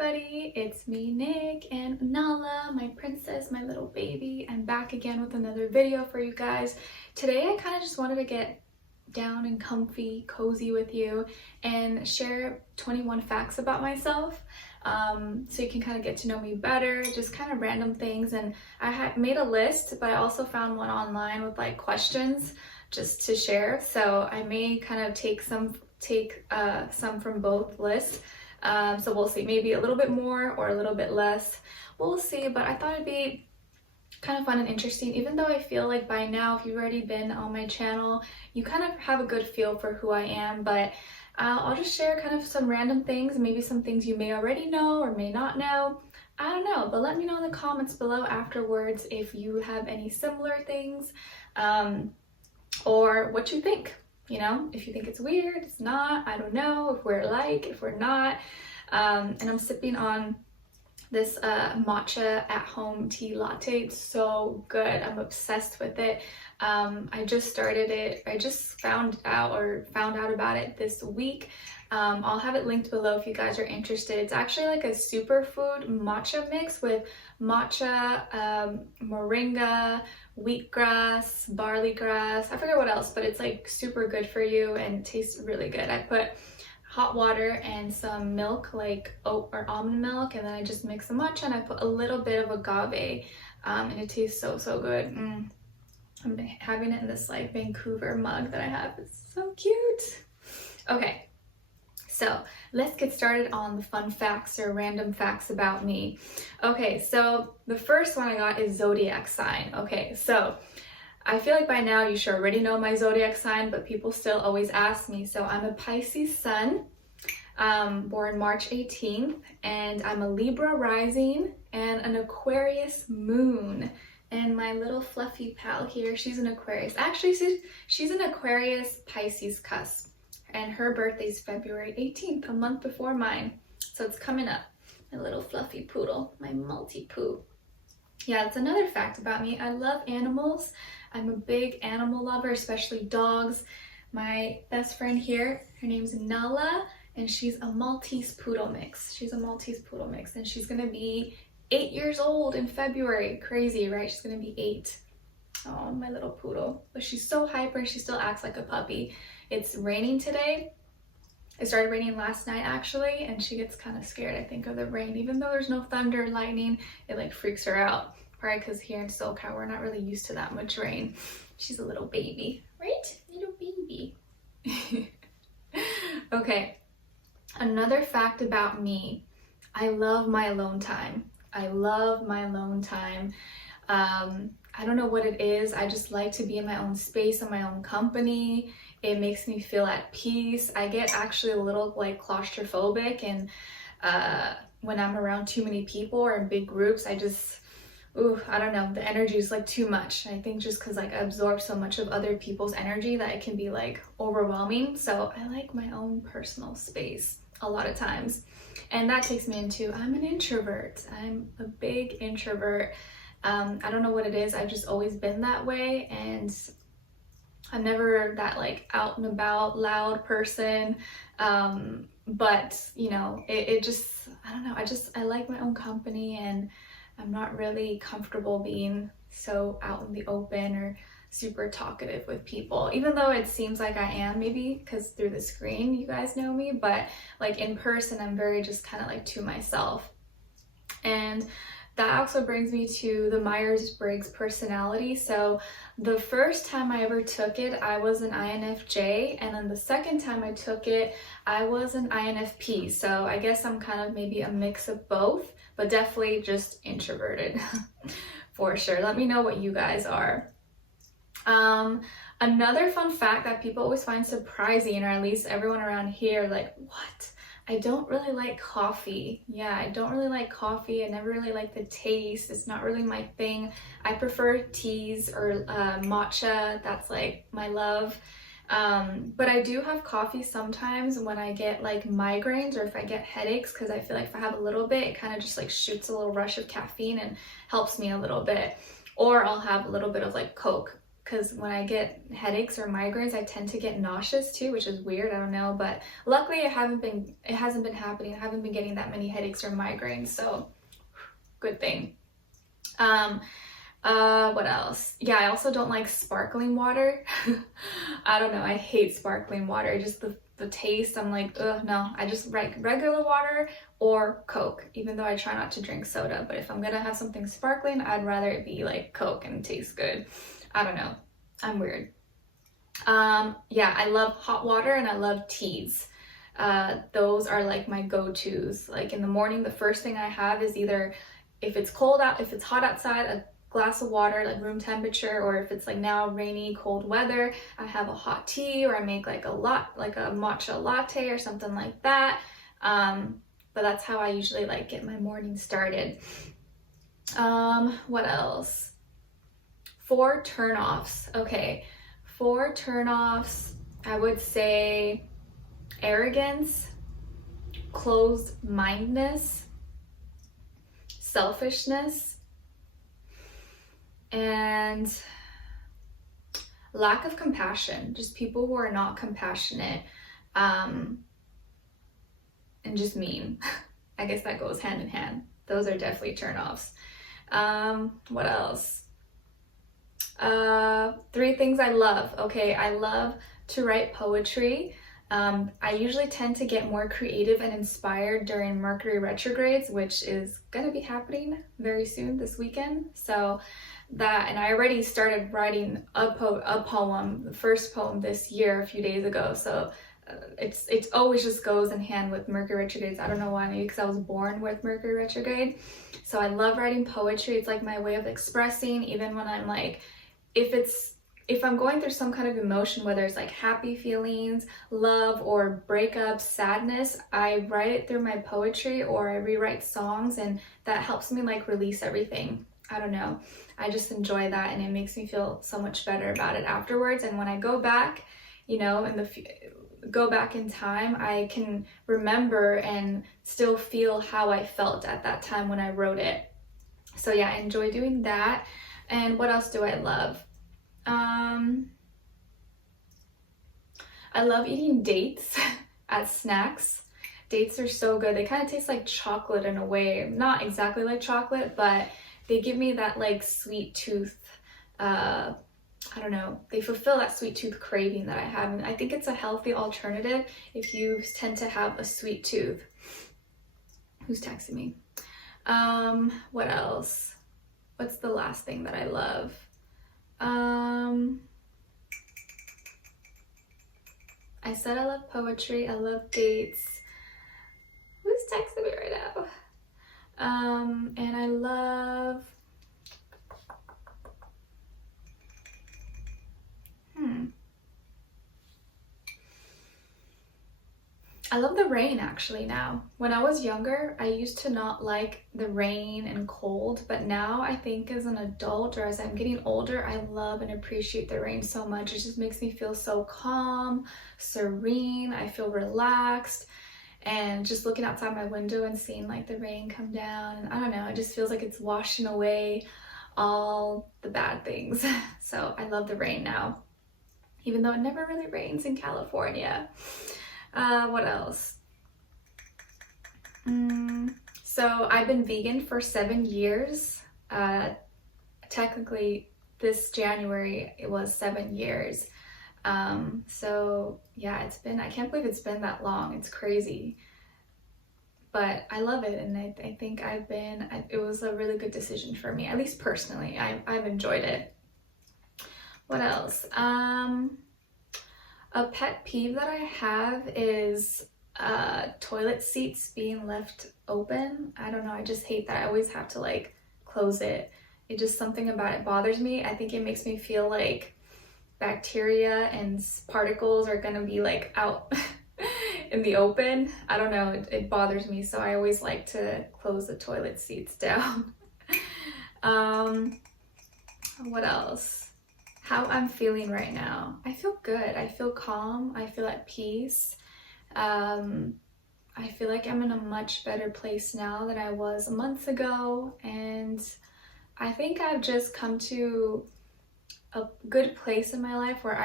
everybody, it's me, Nick, and Nala, my princess, my little baby. I'm back again with another video for you guys. Today I kind of just wanted to get down and comfy, cozy with you and share 21 facts about myself, so you can kind of get to know me better, just kind of random things. And I had made a list, but I also found one online with like questions just to share, so I may kind of take some from both lists. So we'll see, maybe a little bit more or a little bit less, we'll see. But I thought it'd be kind of fun and interesting, even though I feel like by now, if you've already been on my channel, you kind of have a good feel for who I am. But I'll just share kind of some random things, maybe some things you may already know or may not know, I don't know. But let me know in the comments below afterwards if you have any similar things, or what you think. You know, if you think it's weird, it's not, I don't know, if we're alike, if we're not. And I'm sipping on this matcha at-home tea latte. It's so good. I'm obsessed with it. I just started it. I just found out about it this week. I'll have it linked below if you guys are interested. It's actually like a superfood matcha mix with matcha, moringa, wheatgrass, barley grass, I forget what else, but it's like super good for you and it tastes really good. I put hot water and some milk, like oat or almond milk, and then I just mix the matcha and I put a little bit of agave, and it tastes so good. I'm having it in this like Vancouver mug that I have. It's so cute. Okay, so let's get started on the fun facts or random facts about me. Okay, so the first one I got is zodiac sign. Okay, so I feel like by now you should already know my zodiac sign, but people still always ask me. So I'm a Pisces sun, born March 18th, and I'm a Libra rising and an Aquarius moon. And my little fluffy pal here, she's an Aquarius. Actually, she's an Aquarius Pisces cusp. And her birthday's February 18th, a month before mine. So it's coming up. My little fluffy poodle, my multi-poo. Yeah, that's another fact about me. I love animals. I'm a big animal lover, especially dogs. My best friend here, her name's Nala, and she's a Maltese poodle mix. She's a Maltese poodle mix, and she's gonna be 8 years old in February. Crazy, right? She's gonna be 8. Oh, my little poodle. But she's so hyper, she still acts like a puppy. It's raining today. It started raining last night actually, and she gets kind of scared, I think, of the rain. Even though there's no thunder or lightning, it like freaks her out. Probably because here in SoCal, we're not really used to that much rain. She's a little baby, right? Little baby. Okay, another fact about me. I love my alone time. I love my alone time. I don't know what it is. I just like to be in my own space, in my own company. It makes me feel at peace. I get actually a little like claustrophobic, and when I'm around too many people or in big groups, I just, I don't know, the energy is like too much. I think just because like I absorb so much of other people's energy that it can be like overwhelming. So I like my own personal space a lot of times. And that takes me into, I'm an introvert. I'm a big introvert. I don't know what it is. I've just always been that way, and I'm never that like out and about loud person. But you know, it just, I don't know. I like my own company, and I'm not really comfortable being so out in the open or super talkative with people, even though it seems like I am, maybe because through the screen you guys know me, but like in person I'm very just kind of like to myself. And that also brings me to the Myers-Briggs personality. So the first time I ever took it, I was an INFJ, and then the second time I took it, I was an INFP. So I guess I'm kind of maybe a mix of both, but definitely just introverted for sure. Let me know what you guys are. Another fun fact that people always find surprising, or at least everyone around here, like, what? I don't really like coffee. Yeah, I don't really like coffee. I never really like the taste. It's not really my thing. I prefer teas or matcha. That's like my love. But I do have coffee sometimes when I get like migraines or if I get headaches, because I feel like if I have a little bit, it kind of just like shoots a little rush of caffeine and helps me a little bit. Or I'll have a little bit of like Coke. because when I get headaches or migraines, I tend to get nauseous too, which is weird. I don't know, but luckily it hasn't been happening. I haven't been getting that many headaches or migraines, so good thing. What else? Yeah, I also don't like sparkling water. I don't know, I hate sparkling water. Just the taste, I'm like, ugh, no. I just like regular water or Coke, even though I try not to drink soda. But if I'm gonna have something sparkling, I'd rather it be like Coke and taste good. I don't know, I'm weird. Yeah, I love hot water and I love teas. Those are like my go-tos. Like in the morning, the first thing I have is either, if it's cold out, if it's hot outside, a glass of water, like room temperature, or if it's like now rainy, cold weather, I have a hot tea, or I make like a matcha latte or something like that. But that's how I usually like get my morning started. What else? 4 turnoffs. Okay, 4 turnoffs. I would say arrogance, closed-mindedness, selfishness, and lack of compassion. Just people who are not compassionate, and just mean. I guess that goes hand in hand. Those are definitely turnoffs. What else? 3 things I love. Okay, I love to write poetry. I usually tend to get more creative and inspired during Mercury retrogrades, which is gonna be happening very soon this weekend. So that, and I already started writing a poem, the first poem this year, a few days ago. So it's always just goes in hand with Mercury retrogrades. I don't know why, maybe because I was born with Mercury retrograde. So I love writing poetry. It's like my way of expressing, even when I'm like, if I'm going through some kind of emotion, whether it's like happy feelings, love, or breakup, sadness, I write it through my poetry, or I rewrite songs, and that helps me like release everything. I don't know. I just enjoy that, and it makes me feel so much better about it afterwards. And when I go back, you know, go back in time, I can remember and still feel how I felt at that time when I wrote it. So yeah, I enjoy doing that. And what else do I love? I love eating dates as snacks. Dates are so good. They kind of taste like chocolate in a way. Not exactly like chocolate, but they give me that like sweet tooth, I don't know, they fulfill that sweet tooth craving that I have. And I think it's a healthy alternative if you tend to have a sweet tooth. Who's texting me? What else? What's the last thing that I love? I said I love poetry, I love dates. Who's texting me right now? And I love, I love the rain actually now. When I was younger, I used to not like the rain and cold, but now I think as an adult, or as I'm getting older, I love and appreciate the rain so much. It just makes me feel so calm, serene. I feel relaxed, and just looking outside my window and seeing like the rain come down, and I don't know, it just feels like it's washing away all the bad things. So I love the rain now, even though it never really rains in California. What else? So I've been vegan for 7 years. Technically this January it was 7 years. So yeah, I can't believe it's been that long. It's crazy. But I love it, and I think it was a really good decision for me, at least personally. I've enjoyed it. What else? A pet peeve that I have is toilet seats being left open. I don't know, I just hate that. I always have to like close it. It just, something about it bothers me. I think it makes me feel like bacteria and particles are gonna be like out in the open. I don't know, it bothers me, so I always like to close the toilet seats down. What else? How I'm feeling right now. I feel good. I feel calm. I feel at peace. I feel like I'm in a much better place now than I was a month ago, and I think I've just come to a good place in my life where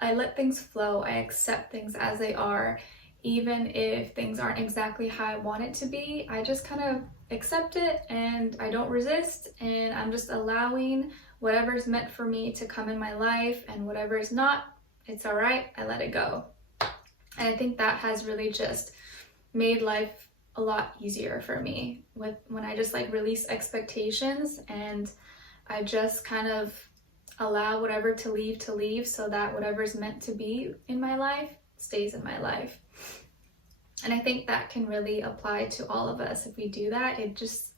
I let things flow. I accept things as they are. Even if things aren't exactly how I want it to be, I just kind of accept it and I don't resist, and I'm just allowing whatever's meant for me to come in my life, and whatever is not, it's all right, I let it go. And I think that has really just made life a lot easier for me when I just like release expectations and I just kind of allow whatever to leave so that whatever's meant to be in my life stays in my life. And I think that can really apply to all of us. If we do that, it just,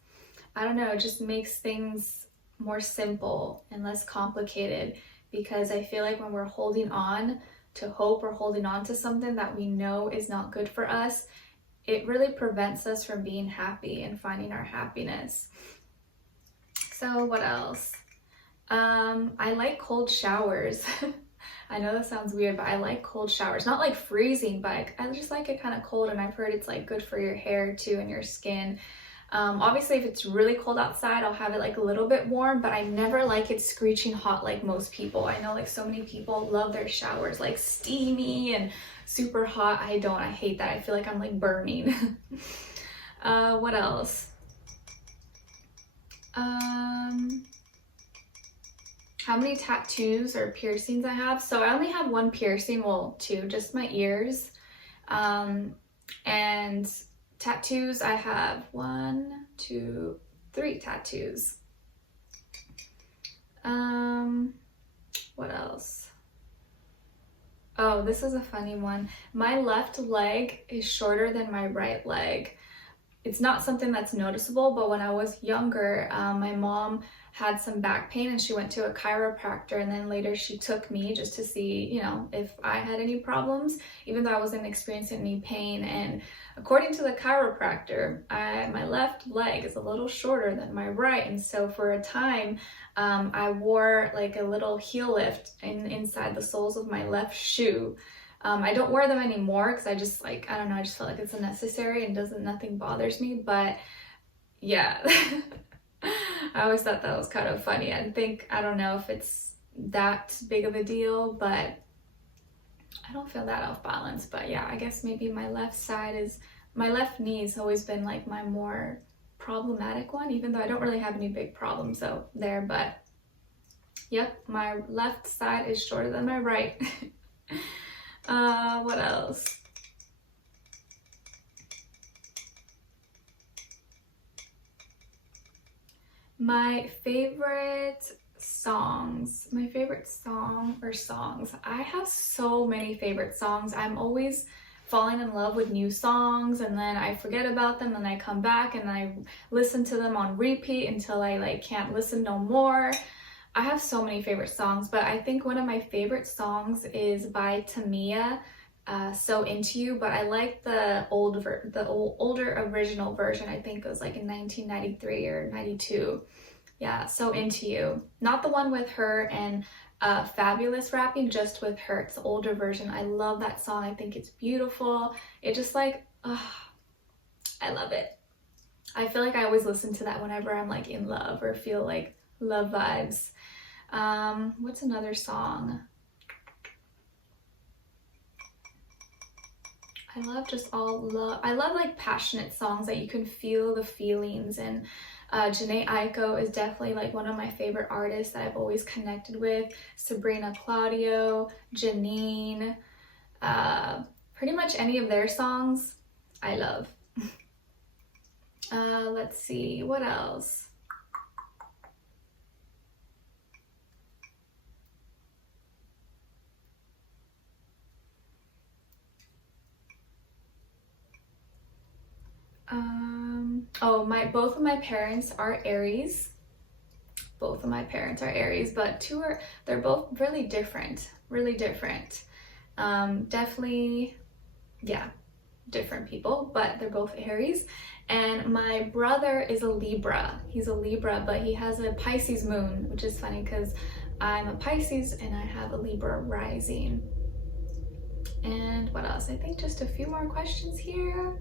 I don't know, it just makes things more simple and less complicated, because I feel like when we're holding on to hope or holding on to something that we know is not good for us, it really prevents us from being happy and finding our happiness. So what else? I like cold showers. I know that sounds weird, but I like cold showers. Not like freezing, but I just like it kind of cold, and I've heard it's like good for your hair too and your skin. Obviously, if it's really cold outside, I'll have it like a little bit warm, but I never like it screeching hot like most people. I know like so many people love their showers like steamy and super hot. I don't. I hate that. I feel like I'm like burning. What else? How many tattoos or piercings I have? So I only have one piercing, well, two, just my ears. And tattoos, I have 1, 2, 3 tattoos. What else? Oh, this is a funny one. My left leg is shorter than my right leg. It's not something that's noticeable, but when I was younger, my mom had some back pain and she went to a chiropractor, and then later she took me just to see, you know, if I had any problems, even though I wasn't experiencing any pain. And according to the chiropractor, my left leg is a little shorter than my right, and so for a time I wore like a little heel lift inside the soles of my left shoe. I don't wear them anymore because I just like, I don't know, I just felt like it's unnecessary and nothing bothers me. But yeah, I always thought that was kind of funny. I don't know if it's that big of a deal, but I don't feel that off balance. But yeah, I guess maybe my left knee has always been like my more problematic one, even though I don't really have any big problems out there. But yep, my left side is shorter than my right. What else? My favorite song or songs. I have so many favorite songs. I'm always falling in love with new songs, and then I forget about them, and I come back and I listen to them on repeat until I like can't listen no more. I have so many favorite songs, but I think one of my favorite songs is by Tamia, So Into You, but I like the older original version. I think it was like in 1993 or 92. Yeah, So Into You. Not the one with her and Fabulous rapping, just with her. It's the older version. I love that song. I think it's beautiful. It just like, I love it. I feel like I always listen to that whenever I'm like in love or feel like love vibes. What's another song? I love like passionate songs that you can feel the feelings, and Jhené Aiko is definitely like one of my favorite artists that I've always connected with. Sabrina Claudio, Janine, pretty much any of their songs I love. Let's see, what else? Both of my parents are Aries. Both of my parents are Aries, but they're both really different. Definitely, yeah, different people, but they're both Aries. And my brother is a Libra. He's a Libra, but he has a Pisces moon, which is funny because I'm a Pisces and I have a Libra rising. And what else? I think just a few more questions here.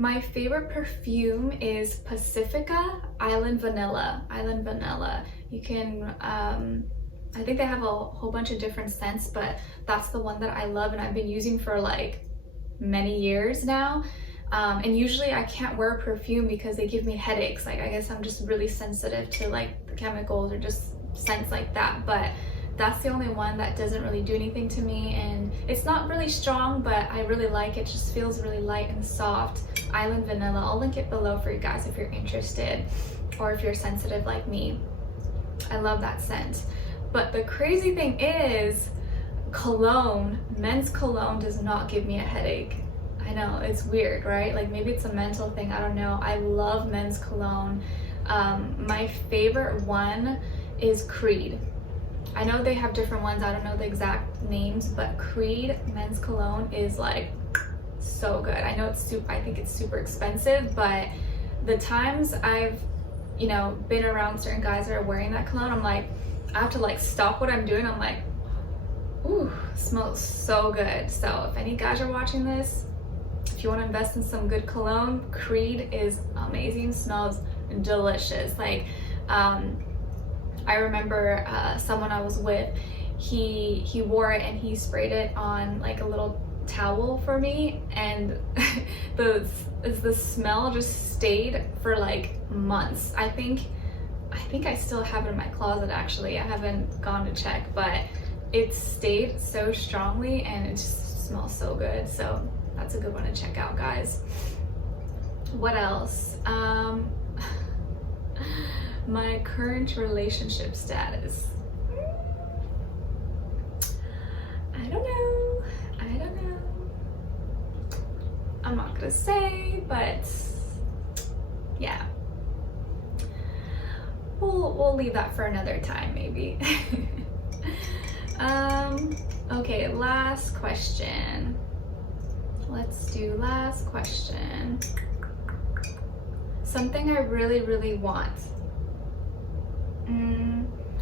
My favorite perfume is Pacifica Island Vanilla. You can, I think they have a whole bunch of different scents, but that's the one that I love and I've been using for like many years now. And usually I can't wear perfume because they give me headaches. Like, I guess I'm just really sensitive to like the chemicals or just scents like that, but that's the only one that doesn't really do anything to me, and it's not really strong, but I really like it. It just feels really light and soft. Island Vanilla. I'll link it below for you guys if you're interested, or if you're sensitive like me. I love that scent. But the crazy thing is, cologne, men's cologne does not give me a headache. I know, it's weird, right? Like, maybe it's a mental thing, I don't know. I love men's cologne. My favorite one is Creed. I know they have different ones, I don't know the exact names, but Creed men's cologne is like so good. I know I think it's super expensive, but the times I've, you know, been around certain guys that are wearing that cologne, I'm like, I have to like stop what I'm doing. I'm like, ooh, smells so good. So if any guys are watching this, if you want to invest in some good cologne, Creed is amazing, smells delicious. Like, I remember someone I was with, he wore it and he sprayed it on like a little towel for me, and the smell just stayed for like months. I think I still have it in my closet actually. I haven't gone to check, but it stayed so strongly and it just smells so good. So that's a good one to check out, guys. What else? My current relationship status. I don't know. I'm not gonna say, but yeah. We'll leave that for another time, maybe. Okay, last question. Let's do last question. Something I really, really want.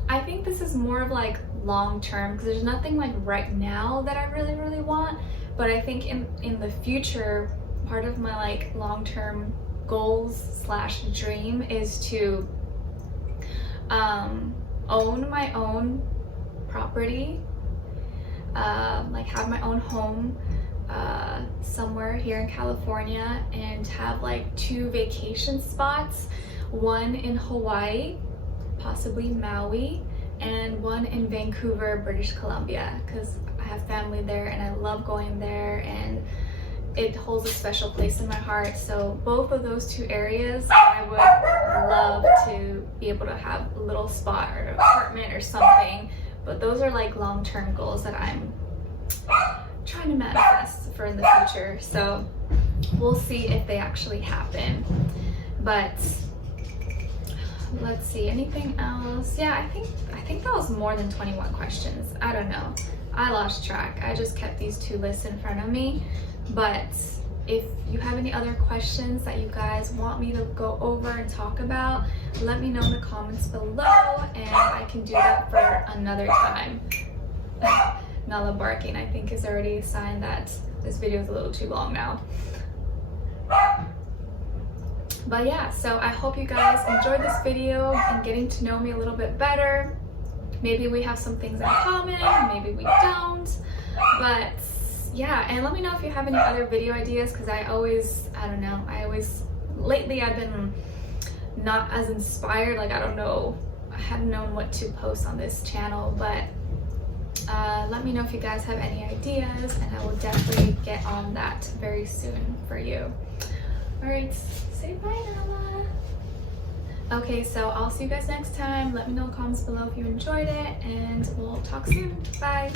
I think this is more of like long term, because there's nothing like right now that I really, really want, but I think in the future, part of my like long-term goals / dream is to own my own property, like have my own home somewhere here in California, and have like 2 vacation spots, one in Hawaii, possibly Maui, and one in Vancouver, British Columbia, because I have family there and I love going there and it holds a special place in my heart. So both of those 2 areas, I would love to be able to have a little spot or an apartment or something, but those are like long-term goals that I'm trying to manifest for in the future. So we'll see if they actually happen. But let's see, anything else? Yeah, I think that was more than 21 questions. I don't know, I lost track. I just kept these 2 lists in front of me. But if you have any other questions that you guys want me to go over and talk about, let me know in the comments below and I can do that for another time. Nala barking, I think, is already a sign that this video is a little too long now. But yeah, so I hope you guys enjoyed this video and getting to know me a little bit better. Maybe we have some things in common, maybe we don't. But yeah, and let me know if you have any other video ideas, because I don't know, lately I've been not as inspired. Like, I haven't known what to post on this channel, but let me know if you guys have any ideas and I will definitely get on that very soon for you. All right, say bye, Nala. Okay, so I'll see you guys next time. Let me know in the comments below if you enjoyed it, and we'll talk soon. Bye.